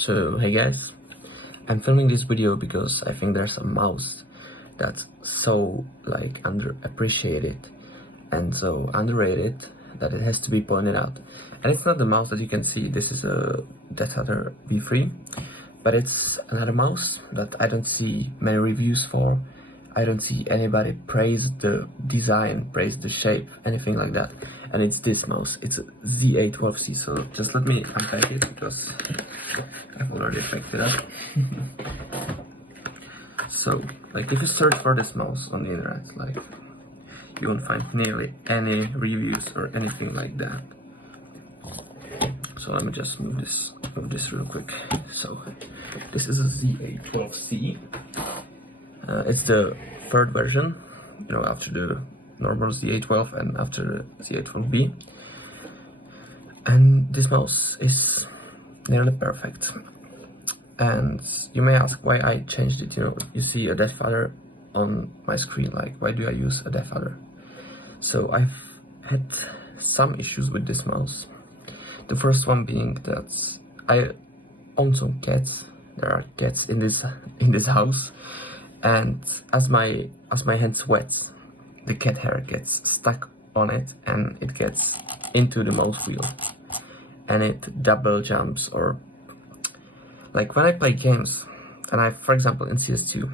So hey guys, I'm filming this video because I think there's a mouse that's so underappreciated and so underrated that it has to be pointed out. And it's not the mouse that you can see. This is a ZA12-V3, but it's another mouse that I don't see many reviews for. I don't see anybody praise the design, praise the shape, anything like that. And it's this mouse. It's a ZA12-C. So just let me unpack it because I've already packed it up. So, if you search for this mouse on the internet, you won't find nearly any reviews or anything like that. So let me just move this real quick. So this is a ZA12-C. It's the third version, after the normal ZA12 and after the ZA12-B. And this mouse is nearly perfect. And you may ask why I changed it. You see a death adder on my screen. Why do I use a death adder? So I've had some issues with this mouse. The first one being that I own some cats. There are cats in this house, and as my hand sweats, the cat hair gets stuck on it and it gets into the mouse wheel, and it double jumps. Or when I play games, and for example in CS2,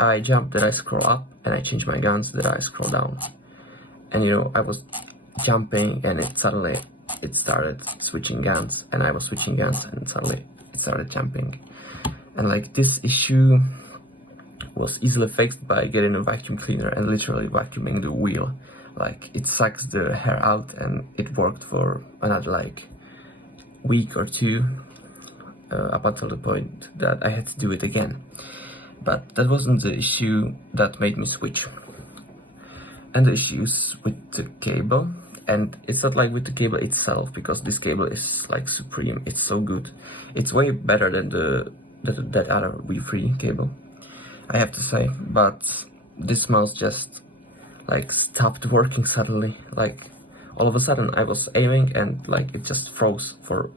I jump, then I scroll up, and I change my guns, then I scroll down. And I was jumping and it started switching guns, and I was switching guns and suddenly it started jumping. And this issue was easily fixed by getting a vacuum cleaner and literally vacuuming the wheel. It sucks the hair out, and it worked for another week or two, up until the point that I had to do it again. But that wasn't the issue that made me switch. And the issues with the cable, and it's not with the cable itself, because this cable is supreme. It's so good. It's way better than that other V3 cable, I have to say. But this mouse just stopped working suddenly. All of a sudden I was aiming and it just froze for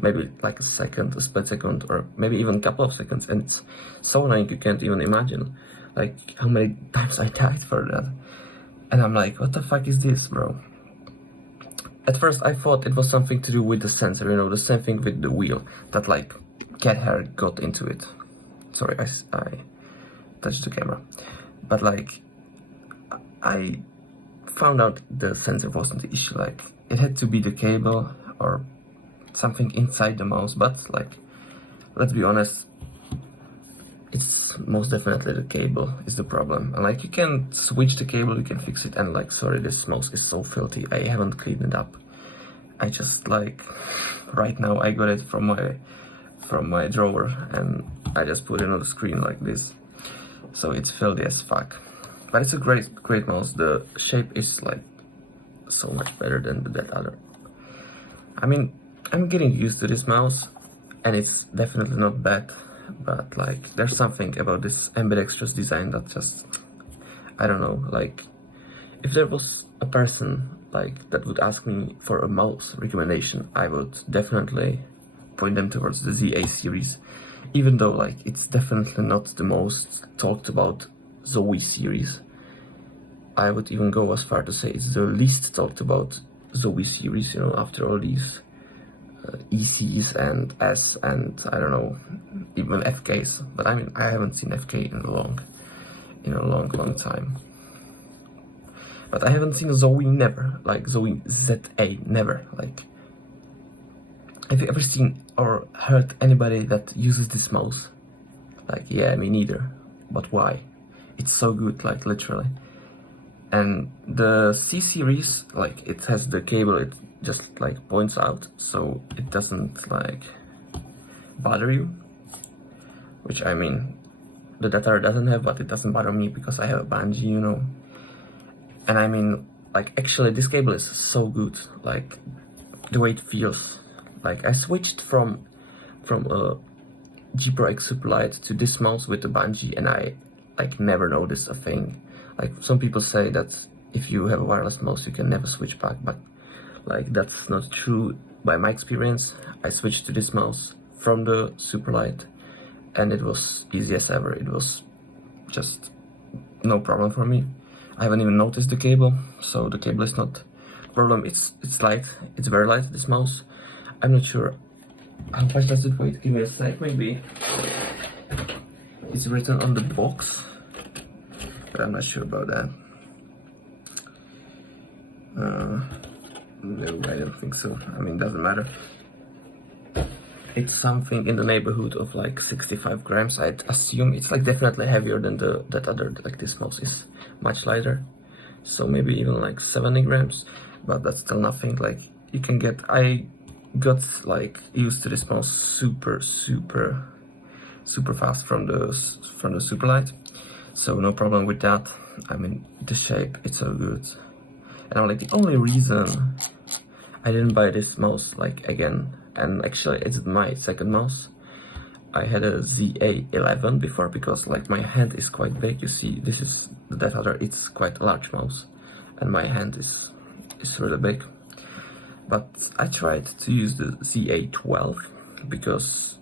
maybe a second, a split second, or maybe even a couple of seconds. And it's so annoying, you can't even imagine how many times I died for that. And I'm what the fuck is this, bro? At first I thought it was something to do with the sensor, the same thing with the wheel, that cat hair got into it. Sorry, I touched the camera. But I found out the sensor wasn't the issue. It had to be the cable or something inside the mouse. But let's be honest, it's most definitely the cable is the problem. And you can switch the cable, you can fix it. And sorry, this mouse is so filthy. I haven't cleaned it up. I just right now I got it from my drawer, and I just put it on the screen like this. So it's filthy as fuck. But it's a great mouse. The shape is so much better than that other. I mean, I'm getting used to this mouse, and it's definitely not bad. But there's something about this ambidextrous design that just, I don't know. If there was a person that would ask me for a mouse recommendation, I would definitely point them towards the ZA series, even though it's definitely not the most talked about Zowie series. I would even go as far to say it's the least talked about Zowie series, after all these ECs and S and I don't know, even FKs. But I mean, I haven't seen FK in a long time. But I haven't seen Zowie never, Zowie ZA never. Have you ever seen or heard anybody that uses this mouse? Yeah, me neither. But why? It's so good, literally. And the C series, it has the cable, it just points out, so it doesn't bother you. Which, I mean, the data doesn't have, but it doesn't bother me because I have a bungee, And I mean, actually this cable is so good, the way it feels. I switched from a G Pro X Superlight to this mouse with the bungee, and I never noticed a thing. Some people say that if you have a wireless mouse you can never switch back, but that's not true by my experience. I switched to this mouse from the Superlight, and it was easy as ever. It was just no problem for me. I haven't even noticed the cable, so the cable is not a problem. It's light, it's very light, this mouse. I'm not sure how much does it weigh. Give me a sec, maybe it's written on the box, but I'm not sure about that. No, I don't think so. I mean, doesn't matter. It's something in the neighborhood of like 65 grams. I'd assume it's like definitely heavier than that other, like this mouse is much lighter. So maybe even like 70 grams, but that's still nothing. Like you can get, I got like used to this mouse super fast from the Superlight. So no problem with that. I mean, the shape, it's so good. And like the only reason I didn't buy this mouse like again, and actually it's my second mouse. I had a ZA11 before because like my hand is quite big. You see, this is that other. It's quite a large mouse, and my hand is really big. But I tried to use the ZA12 because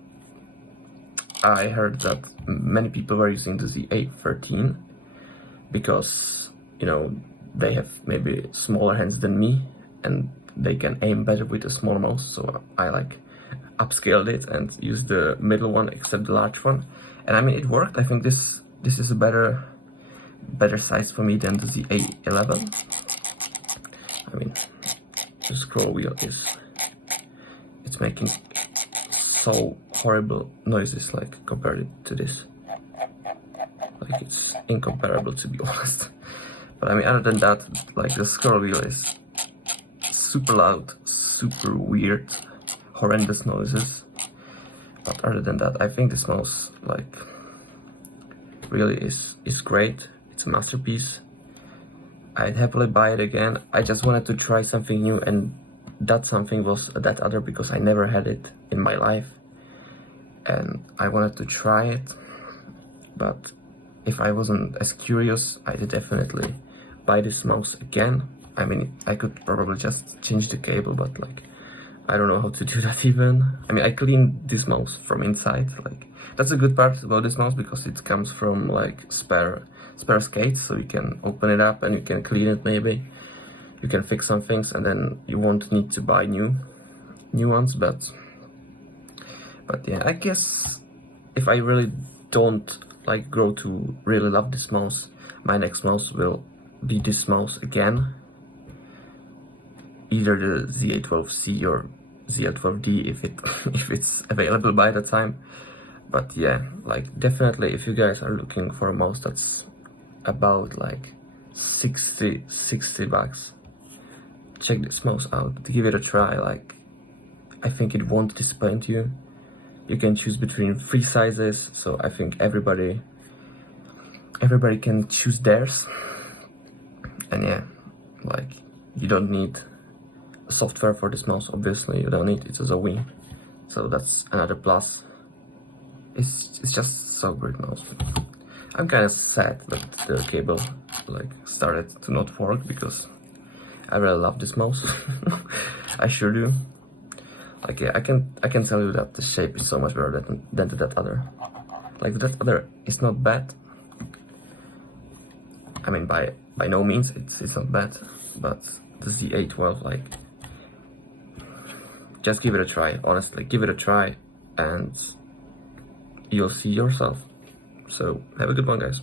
I heard that many people were using the ZA13 because, you know, they have maybe smaller hands than me and they can aim better with a small mouse. So I like upscaled it and used the middle one except the large one, and I mean it worked. I think this is a better size for me than the ZA11. I mean, the scroll wheel it's making so horrible noises like compared to this. Like it's incomparable, to be honest. But I mean, other than that, like the scroll wheel is super loud, super weird, horrendous noises. But other than that, I think this mouse like really is great. It's a masterpiece. I'd happily buy it again. I just wanted to try something new, and that something was that other because I never had it in my life and I wanted to try it. But if I wasn't as curious, I'd definitely buy this mouse again. I mean, I could probably just change the cable, but like I don't know how to do that even. I mean, I cleaned this mouse from inside. Like that's a good part about this mouse because it comes from like spare skates, so you can open it up and you can clean it. Maybe you can fix some things, and then you won't need to buy new ones. But yeah, I guess if I really don't like grow to really love this mouse, my next mouse will be this mouse again. Either the ZA12-C or ZA12-D if it's available by the time. But yeah, like definitely if you guys are looking for a mouse that's about like 60 bucks, check this mouse out, give it a try. Like I think it won't disappoint you. You can choose between 3 sizes, so I think everybody can choose theirs. And yeah, like you don't need software for this mouse, obviously. You don't need, it's a Zowie, so that's another plus. It's just so great mouse. I'm kind of sad that the cable like started to not work because I really love this mouse. I sure do. Like yeah, I can tell you that the shape is so much better than that other. Like that other is not bad. I mean, by no means it's not bad, but the ZA12, like, just give it a try. Honestly, give it a try, and you'll see yourself. So have a good one, guys.